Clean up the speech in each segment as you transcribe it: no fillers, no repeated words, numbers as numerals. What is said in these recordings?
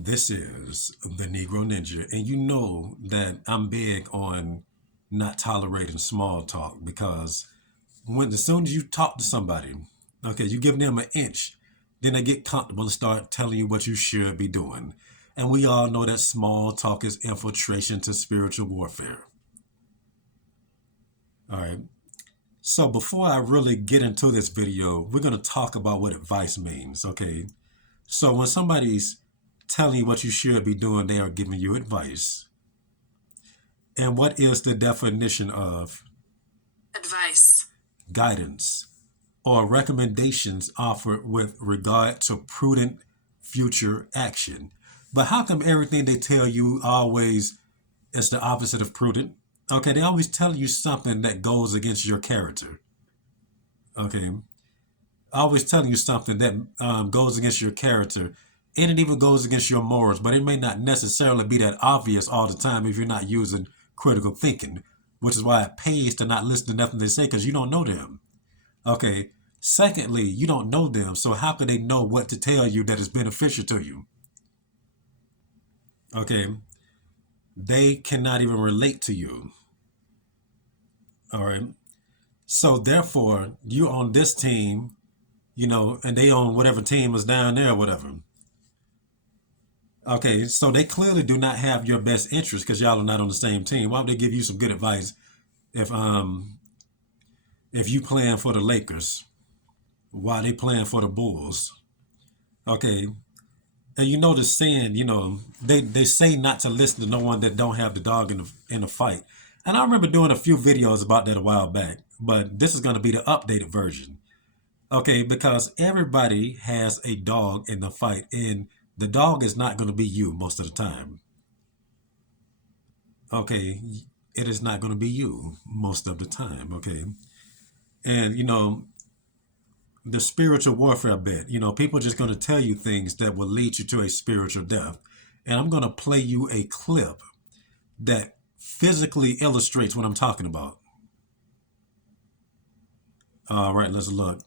This is the Negro Ninja, and you know that I'm big on not tolerating small talk because as soon as you talk to somebody, okay, you give them an inch, then they get comfortable and start telling you what you should be doing. And we all know that small talk is infiltration to spiritual warfare. All right. So before I really get into this video, we're going to talk about what advice means, okay? So when somebody's telling you what you should be doing, they are giving you advice. And what is the definition of advice? Guidance or recommendations offered with regard to prudent future action. But how come everything they tell you always is the opposite of prudent? Okay, they always tell you something that goes against your character. Okay, always telling you something that goes against your character. And it even goes against your morals, but it may not necessarily be that obvious all the time if you're not using critical thinking, which is why it pays to not listen to nothing they say because you don't know them. Okay. Secondly, you don't know them, so how could they know what to tell you that is beneficial to you? Okay. They cannot even relate to you. All right. So therefore, you on this team, and they on whatever team is down there or whatever. Okay, so they clearly do not have your best interest because y'all are not on the same team. Why would they give you some good advice if you playing for the Lakers while they playing for the Bulls? Okay, and you know the saying, they say not to listen to no one that don't have the dog in the fight. And I remember doing a few videos about that a while back, but this is going to be the updated version. Okay, because everybody has a dog in the fight, and the dog is not going to be you most of the time. Okay, it is not going to be you most of the time. Okay, and the spiritual warfare bit. People are just going to tell you things that will lead you to a spiritual death. And I'm going to play you a clip that physically illustrates what I'm talking about. All right, let's look.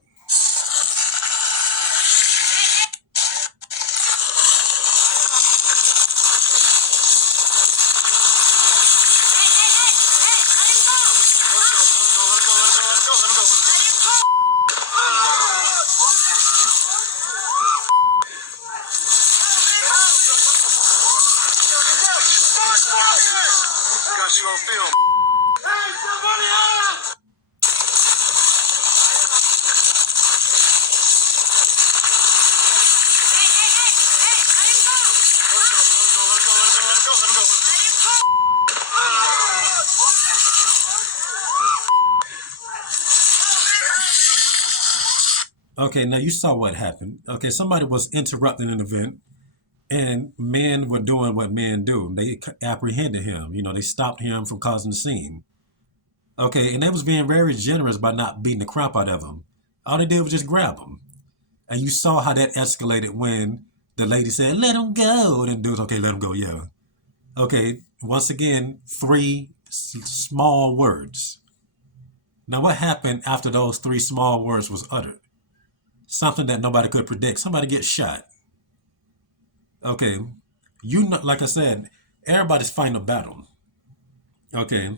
Got you on film. Hey, somebody else! Okay, now you saw what happened. Okay, somebody was interrupting an event, and men were doing what men do. They apprehended him. They stopped him from causing the scene. Okay, and they was being very generous by not beating the crap out of him. All they did was just grab him. And you saw how that escalated when the lady said, let him go. And the dude's, okay, let him go, yeah. Okay, once again, three small words. Now, what happened after those three small words was uttered? Something that nobody could predict. Somebody gets shot. Okay, like I said, everybody's fighting a battle. Okay,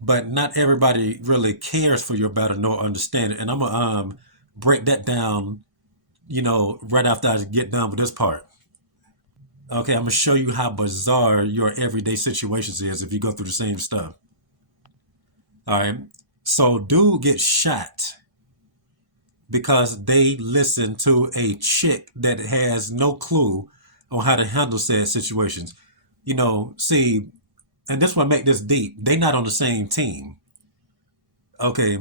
but not everybody really cares for your battle nor understand it. And I'm gonna break that down, right after I get done with this part. Okay, I'm gonna show you how bizarre your everyday situations is if you go through the same stuff. All right, so dude gets shot because they listen to a chick that has no clue on how to handle said situations. See, and this one make this deep. They not on the same team. Okay,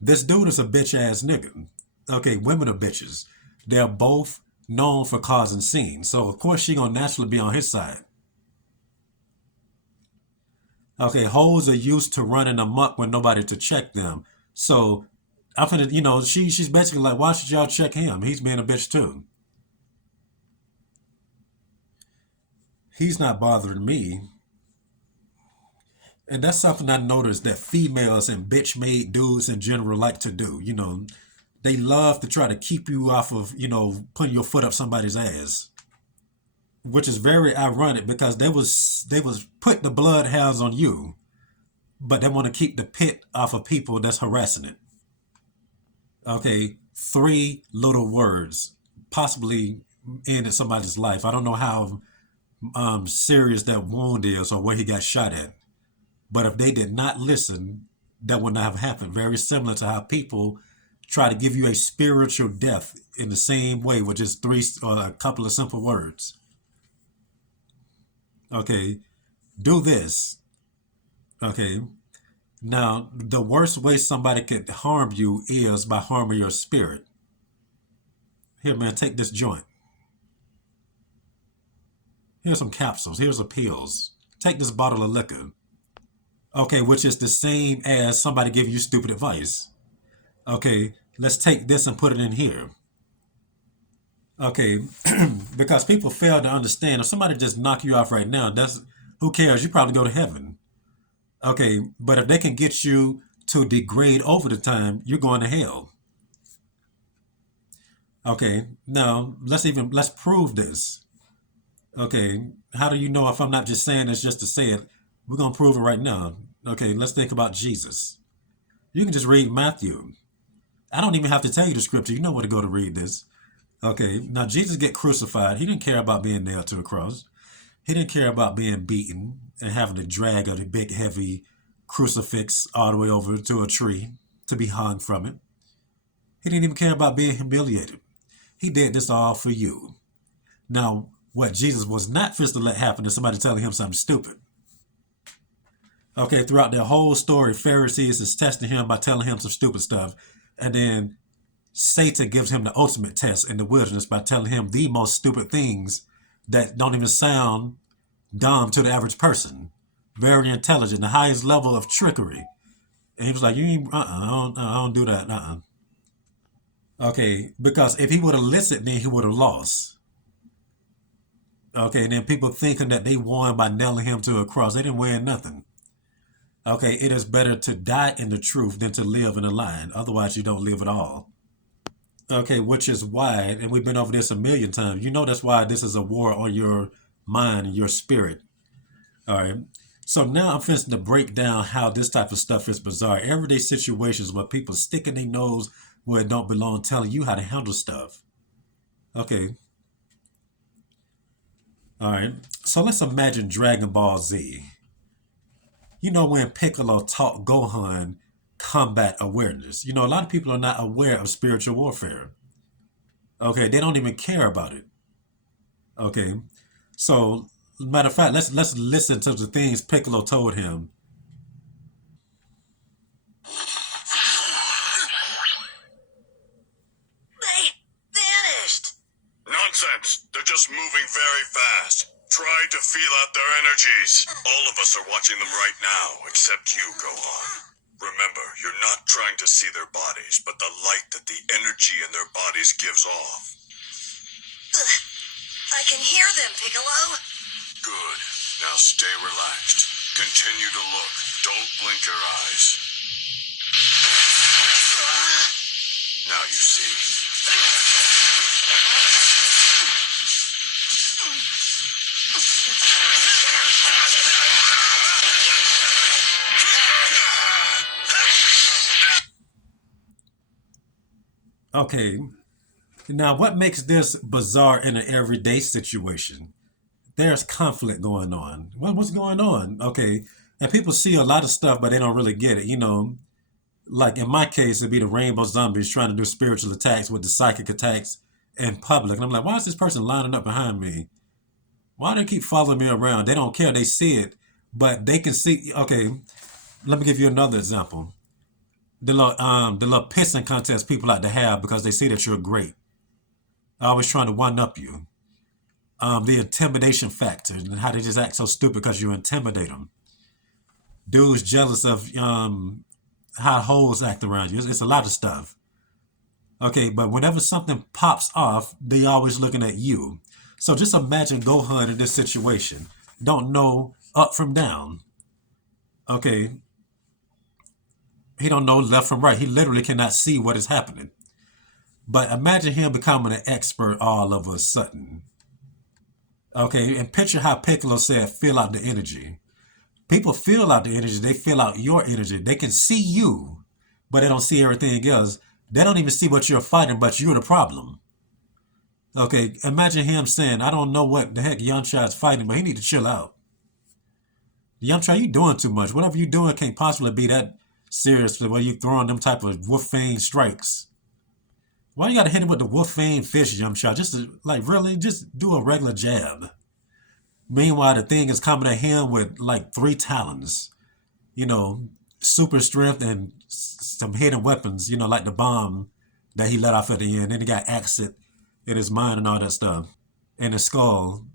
this dude is a bitch ass nigga. Okay, women are bitches. They're both known for causing scenes. So of course she gonna naturally be on his side. Okay, hoes are used to running amok with nobody to check them. So I'm finna, she's basically like, why should y'all check him? He's being a bitch too. He's not bothering me. And that's something I noticed that females and bitch made dudes in general like to do. They love to try to keep you off of, putting your foot up somebody's ass. which is very ironic because they was put the bloodhounds on you, but they want to keep the pit off of people that's harassing it. Okay, three little words possibly ended somebody's life. I don't know how serious that wound is or where he got shot at, but if they did not listen, that would not have happened. Very similar to how people try to give you a spiritual death in the same way with just three or a couple of simple words. Okay, do this. Okay, now the worst way somebody could harm you is by harming your spirit. Here, man, take this joint. Here's some capsules. Here's the pills. Take this bottle of liquor. Okay, which is the same as somebody giving you stupid advice. Okay, let's take this and put it in here. Okay, because people fail to understand. If somebody just knock you off right now, that's who cares? You probably go to heaven. Okay, but if they can get you to degrade over the time, you're going to hell. Okay, now let's prove this. Okay, how do you know if I'm not just saying this just to say it? We're gonna prove it right now. Okay, let's think about Jesus. You can just read Matthew. I don't even have to tell you the scripture. You know where to go to read this. Okay, now Jesus get crucified. He didn't care about being nailed to a cross. He didn't care about being beaten and having to drag a big heavy crucifix all the way over to a tree to be hung from it. He didn't even care about being humiliated. He did this all for you. Now, what Jesus was not fit to let happen is somebody telling him something stupid. Okay, throughout the whole story, Pharisees is testing him by telling him some stupid stuff. And then Satan gives him the ultimate test in the wilderness by telling him the most stupid things that don't even sound dumb to the average person. Very intelligent, the highest level of trickery. And he was like, "You ain't, I don't do that, Okay, because if he would have listened, then he would have lost. Okay, and then people thinking that they won by nailing him to a cross. They didn't win nothing. Okay, it is better to die in the truth than to live in a lie. Otherwise, you don't live at all. Okay, which is why, and we've been over this a million times. You know that's why this is a war on your mind and your spirit. All right. So now I'm finishing to break down how this type of stuff is bizarre. Everyday situations where people sticking their nose where it don't belong, telling you how to handle stuff. Okay. All right. So let's imagine Dragon Ball Z. You know when Piccolo taught Gohan combat awareness. You know, a lot of people are not aware of spiritual warfare. Okay, they don't even care about it. Okay. So matter of fact, let's listen to the things Piccolo told him. They vanished. Nonsense. They're just moving very fast. Try to feel out their energies. All of us are watching them right now, except you, Gohan. Remember, you're not trying to see their bodies, but the light that the energy in their bodies gives off. I can hear them, Piccolo. Good. Now stay relaxed. Continue to look. Don't blink your eyes. Now you see. Okay. Now, what makes this bizarre in an everyday situation? There's conflict going on. What's going on? Okay. And people see a lot of stuff, but they don't really get it. You know, like in my case, it'd be the rainbow zombies trying to do spiritual attacks with the psychic attacks in public. And I'm like, why is this person lining up behind me? Why do they keep following me around? They don't care. They see it, but they can see. Okay, let me give you another example. The little pissing contest people like to have because they see that you're great. Always trying to one up you. The intimidation factor and how they just act so stupid because you intimidate them. Dudes jealous of how hoes act around you. It's a lot of stuff. Okay, but whenever something pops off, they always looking at you. So just imagine Gohan in this situation. Don't know up from down. Okay, he don't know left from right. He literally cannot see what is happening. But imagine him becoming an expert all of a sudden. Okay, and picture how Piccolo said, "Feel out the energy." People feel out the energy. They feel out your energy. They can see you, but they don't see everything else. They don't even see what you're fighting, but you're the problem. Okay, imagine him saying, "I don't know what the heck Yamcha is fighting, but he need to chill out. Yamcha, you doing too much. Whatever you doing can't possibly be that serious the way you throwing them type of wolf fang strikes. Why you gotta hit him with the wolf fang fish, Yamcha? Just to, like really, just do a regular jab." Meanwhile, the thing is coming at him with like three talons, you know, super strength and some hidden weapons, like the bomb that he let off at the end. Then he got acid in his mind and all that stuff, and his skull.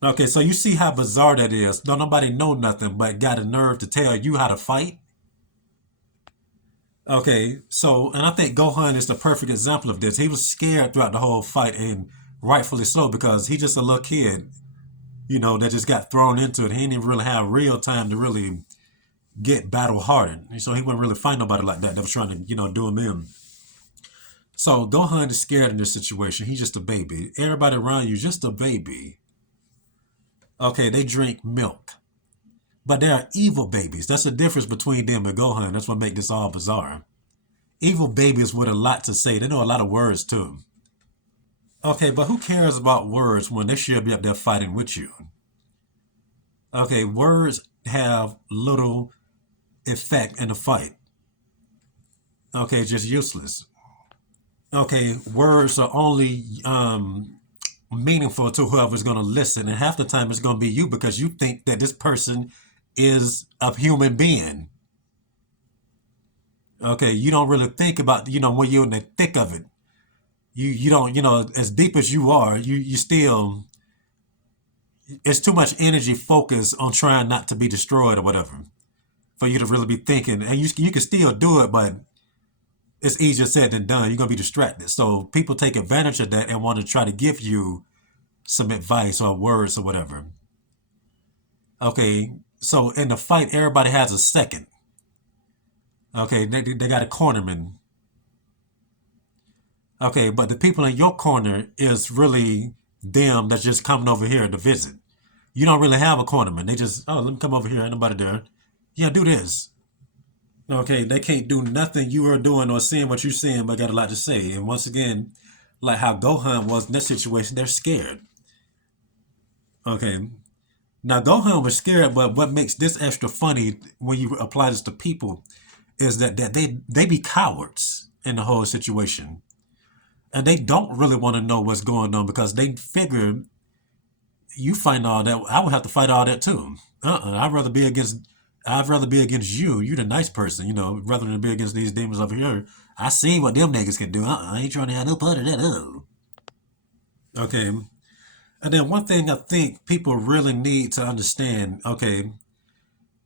Okay, so you see how bizarre that is. Don't nobody know nothing, but got a nerve to tell you how to fight. Okay, so and I think Gohan is the perfect example of this. He was scared throughout the whole fight, and rightfully so because he just a little kid, that just got thrown into it. He didn't even really have real time to really get battle hardened. And so he wouldn't really fight nobody like that was trying to, do him in. So Gohan is scared in this situation. He's just a baby. Everybody around you just a baby. Okay, they drink milk. But they are evil babies. That's the difference between them and Gohan. That's what makes this all bizarre. Evil babies with a lot to say. They know a lot of words too. Okay, but who cares about words when they should be up there fighting with you? Okay, words have little effect in the fight. Okay, just useless. Okay, words are only meaningful to whoever's going to listen, and half the time it's going to be you because you think that this person is a human being. Okay, you don't really think about when you're in the thick of it. You don't as deep as you are, you still it's too much energy focused on trying not to be destroyed or whatever for you to really be thinking, and you can still do it, but it's easier said than done. You're gonna be distracted. So people take advantage of that and want to try to give you some advice or words or whatever. Okay, so in the fight, everybody has a second. Okay, they got a cornerman. Okay, but the people in your corner is really them that's just coming over here to visit. You don't really have a cornerman. They just, oh, let me come over here. Ain't nobody there. Yeah, do this. Okay, they can't do nothing you are doing or seeing what you're seeing, but got a lot to say. And once again, like how Gohan was in that situation, they're scared. Okay, now Gohan was scared, but what makes this extra funny when you apply this to people is that they be cowards in the whole situation, and they don't really want to know what's going on because they figure you fight all that, I would have to fight all that too. I'd rather be against you. You the nice person, rather than be against these demons over here. I see what them niggas can do. I ain't trying to have no part of that. Okay. And then one thing I think people really need to understand, okay,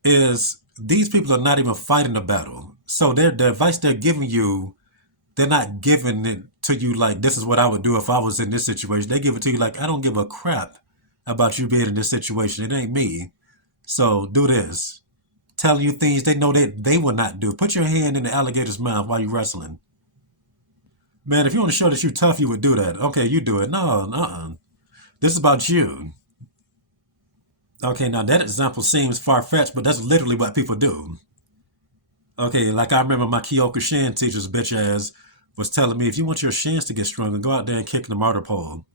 is these people are not even fighting the battle. So the advice they're giving you, they're not giving it to you like this is what I would do if I was in this situation. They give it to you like I don't give a crap about you being in this situation. It ain't me. So do this. Tell you things they know that they will not do. Put your hand in the alligator's mouth while you're wrestling. Man, if you want to show that you're tough, you would do that. Okay, you do it. No, this is about you. Okay, now that example seems far-fetched, but that's literally what people do. Okay, like I remember my Kyokushin teacher's bitch ass was telling me if you want your shins to get stronger, go out there and kick the mortar pole.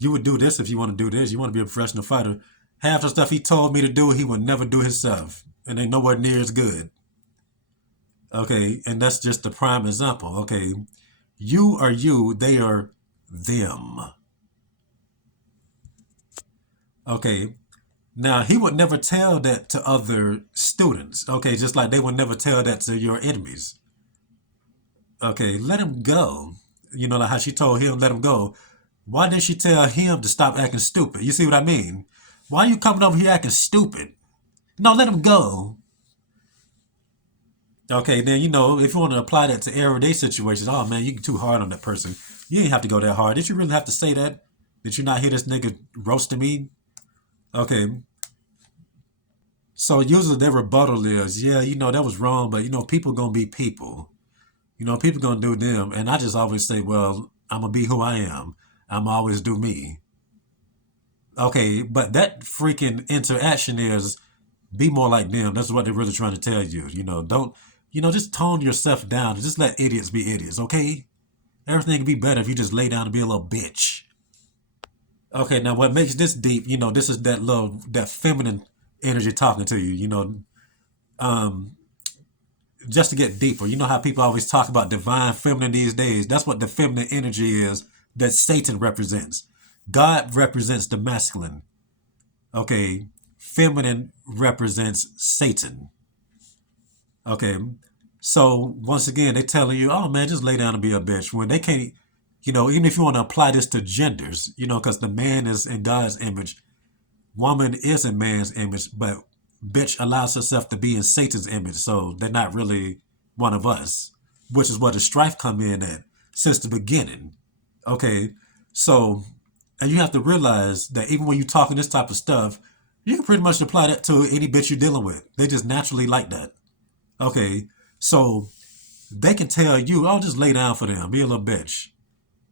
You would do this if you want to do this. You want to be a professional fighter. Half the stuff he told me to do, he would never do himself. And ain't nowhere near as good. Okay, and that's just the prime example. Okay, you are you, they are them. Okay, now he would never tell that to other students. Okay, just like they would never tell that to your enemies. Okay, let him go. Like how she told him, let him go. Why didn't she tell him to stop acting stupid? You see what I mean? Why are you coming over here acting stupid? No, let him go. Okay, then if you want to apply that to everyday situations, oh man, you get too hard on that person. You ain't have to go that hard. Did you really have to say that? Did you not hear this nigga roasting me? Okay. So usually their rebuttal is, yeah, that was wrong, but people gonna be people. People gonna do them. And I just always say, well, I'm gonna be who I am. I'm always do me. Okay, but that freaking interaction is be more like them. That's what they're really trying to tell you. Don't, just tone yourself down and just let idiots be idiots, okay? Everything would be better if you just lay down and be a little bitch. Okay, now what makes this deep, this is that feminine energy talking to you, um, just to get deeper. You know how people always talk about divine feminine these days? That's what the feminine energy is that Satan represents. God represents the masculine. Okay, feminine represents Satan. Okay, so once again, they telling you, oh man, just lay down and be a bitch. When they can't, even if you want to apply this to genders, because the man is in God's image, woman is in man's image, but bitch allows herself to be in Satan's image, so they're not really one of us, which is where the strife come in at since the beginning. Okay, so and you have to realize that even when you're talking this type of stuff, you can pretty much apply that to any bitch you're dealing with. They just naturally like that. Okay, so they can tell you, "Oh, just lay down for them, be a little bitch,"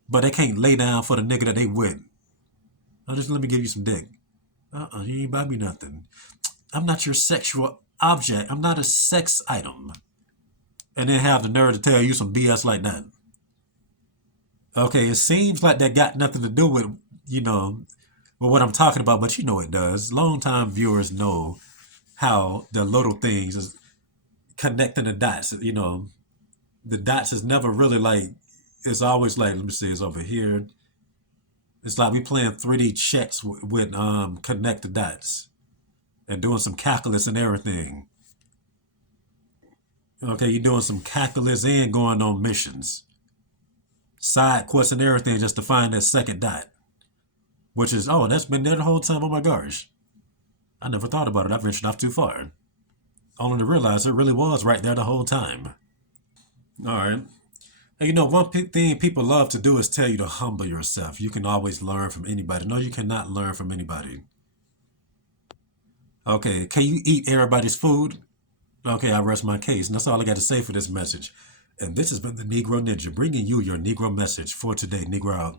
but they can't lay down for the nigga that they with. Oh, just let me give you some dick. You ain't buy me nothing. I'm not your sexual object. I'm not a sex item. And then have the nerve to tell you some BS like that. Okay, it seems like that got nothing to do with, you know, with what I'm talking about, but it does. Long-time viewers know how the little things is connecting the dots. The dots is never really like, it's always like, let me see, it's over here. It's like we playing 3D checks with connect the dots and doing some calculus and everything. Okay, you're doing some calculus and going on missions, side quests and everything just to find that second dot, which is, oh, that's been there the whole time. Oh my gosh. I never thought about it. I ventured off too far. Only to realize it really was right there the whole time. All right. And one thing people love to do is tell you to humble yourself. You can always learn from anybody. No, you cannot learn from anybody. Okay, can you eat everybody's food? Okay, I rest my case. And that's all I got to say for this message. And this has been the Negro Ninja, bringing you your Negro message for today. Negro out.